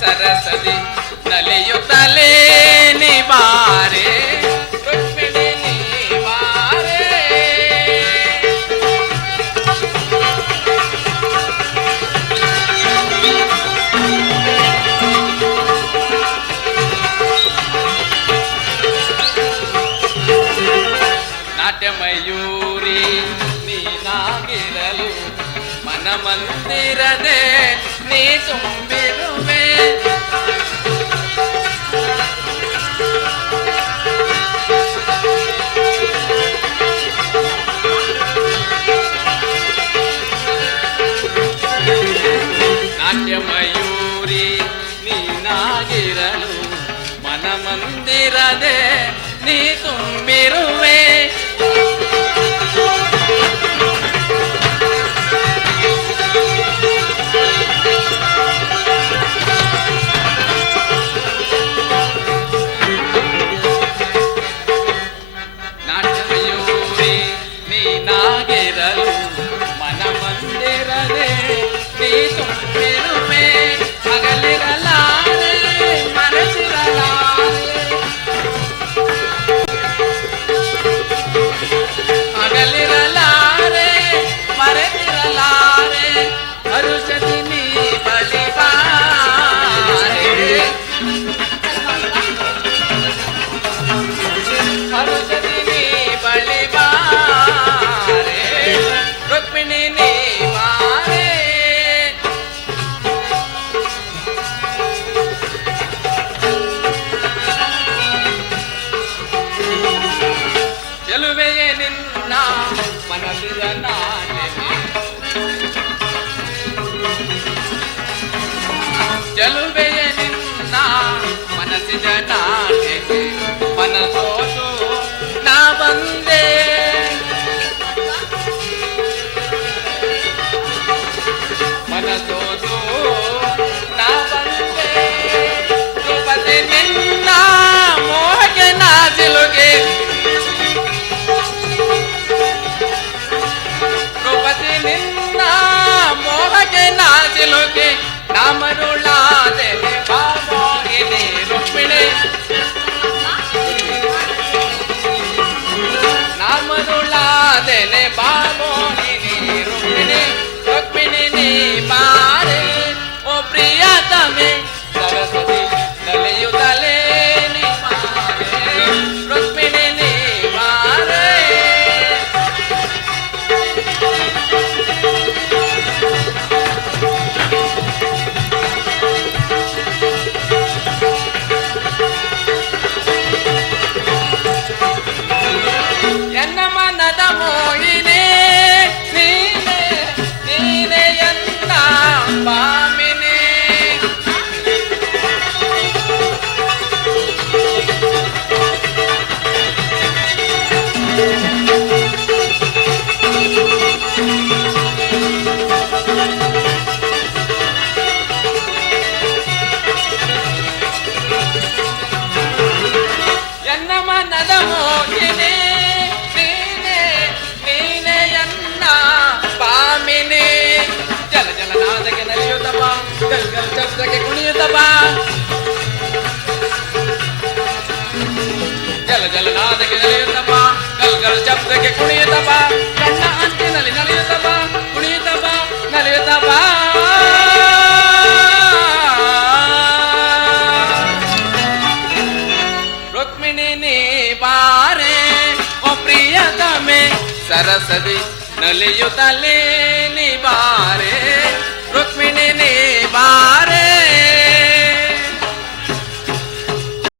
ಸರಸದಿ ನಲಿಯುತ್ತಲೇ ನಿವಾರೆ ರುಕ್ಮಿಣಿ ನಿವಾರೆ. ನಾಟ್ಯಮಯೂರಿ ನೀನಾಗಿರಲು ಮನ ಮಂದಿರದೆ ನೀ ತುಂಬಿರುವೆ. ನಾಟ್ಯಮಯೂರಿ ನೀನಾಗಿರಲು ಮನ ಮಂದಿರದೆ ನೀ ತುಂಬಿರುವೆ. ನಾಟ್ಯಮಯೂರಿ ನೀನಾಗಿರಲು ಮನ ಮಂದಿರದೆ ನೀ ತುಂಬಿರುವೆ. ಹಗಲಿರಲಾರೆ ಮರೆತಿರಲಾರೆ, ಹಗಲಿರಲಾರೆ ಮರೆತಿರಲಾರೆ. ಹರುಷದಿ ನೀ ಬಳಿ ಬಾರೆ, ಹರುಷದಿ ನೀ ಬಳಿ ಬಾರೆ ರುಕ್ಮಿಣಿ ನೀ ಬಾರೆ. ಚೆಲುವೆಯೇ ನಿನ್ನ ಮನದಿರ ನಾಟೆ, ಚೆಲುವೆಯೇ ನಿನ್ನ ಮನಸ್ಸಿನ ನಾಟೆ. ಮನಸೋತು ನಾ ಬಂದೆ, ಮನಸೋತು ನಾ ಬಂದೆ. ರೂಪತೆ ನಿನ್ನ ಮೋಹಕ್ಕೆ ನಾಚಿಲುಗೆ, ರೂಪತೆ ನಿನ್ನ ಮೋಹಕ್ಕೆ ನಾಚಿಲುಗೆ. ನಾಮರುಳಾದೆ ಬಾಮೋಹಿನಿ ರುಕ್ಮಿಣಿ, ನಾಮರುಳಾದೆನೆ ಬಾಮೋಹಿನಿ ರುಕ್ಮಿಣಿ. ರುಕ್ಮಿಣಿ ನೀ ಬಾರೆ ಓ ಪ್ರಿಯತಮೆ, ಸರಸದಿ ನಲಿಯುತ್ತಲೇ ನೀ ಬಾರೆ ರುಕ್ಮಿಣಿ ನೀ ಬಾರೆ. ಎನ್ನ ಮನದ ಮೋಹಿನಿ ನೀನೆ, ನೀನೆ ಎನ್ನ ಭಾಮಿನಿ. ಎನ್ನ ಮನದ ಮೋಹಿನಿ ನೀನೆ, ನೀನೆ ಎನ್ನ ಭಾಮಿನಿ. ಜಲ ಜಲನಾದಕ್ಕೆ ನಲಿಯುತ್ತಪ್ಪ, ಗಲ್ ಗಲ್ ಶಬ್ದಕ್ಕೆ ಕುಣಿಯುತ್ತಪ್ಪ. ಜಲ ಜಲನಾದಕ್ಕೆ ನಲಿಯುತ್ತಪ್ಪ, ಗಲ್ ಗಲ್ ಶಬ್ದಕ್ಕೆ ಕುಣಿಯುತ್ತಪ್ಪ. ಕಣ್ಣ ಅಂಚಿನಲ್ಲಿ ನಲಿಯುತ್ತಪ್ಪ, ಕುಣಿಯುತ್ತಪ್ಪ, ನಲಿಯುತ್ತಪ್ಪ. ರುಕ್ಮಿಣಿ ನೀ ಬಾರೆ ಓ ಪ್ರಿಯತಮೆ, ಸರಸದಿ ನಲಿಯುತ್ತಲೇ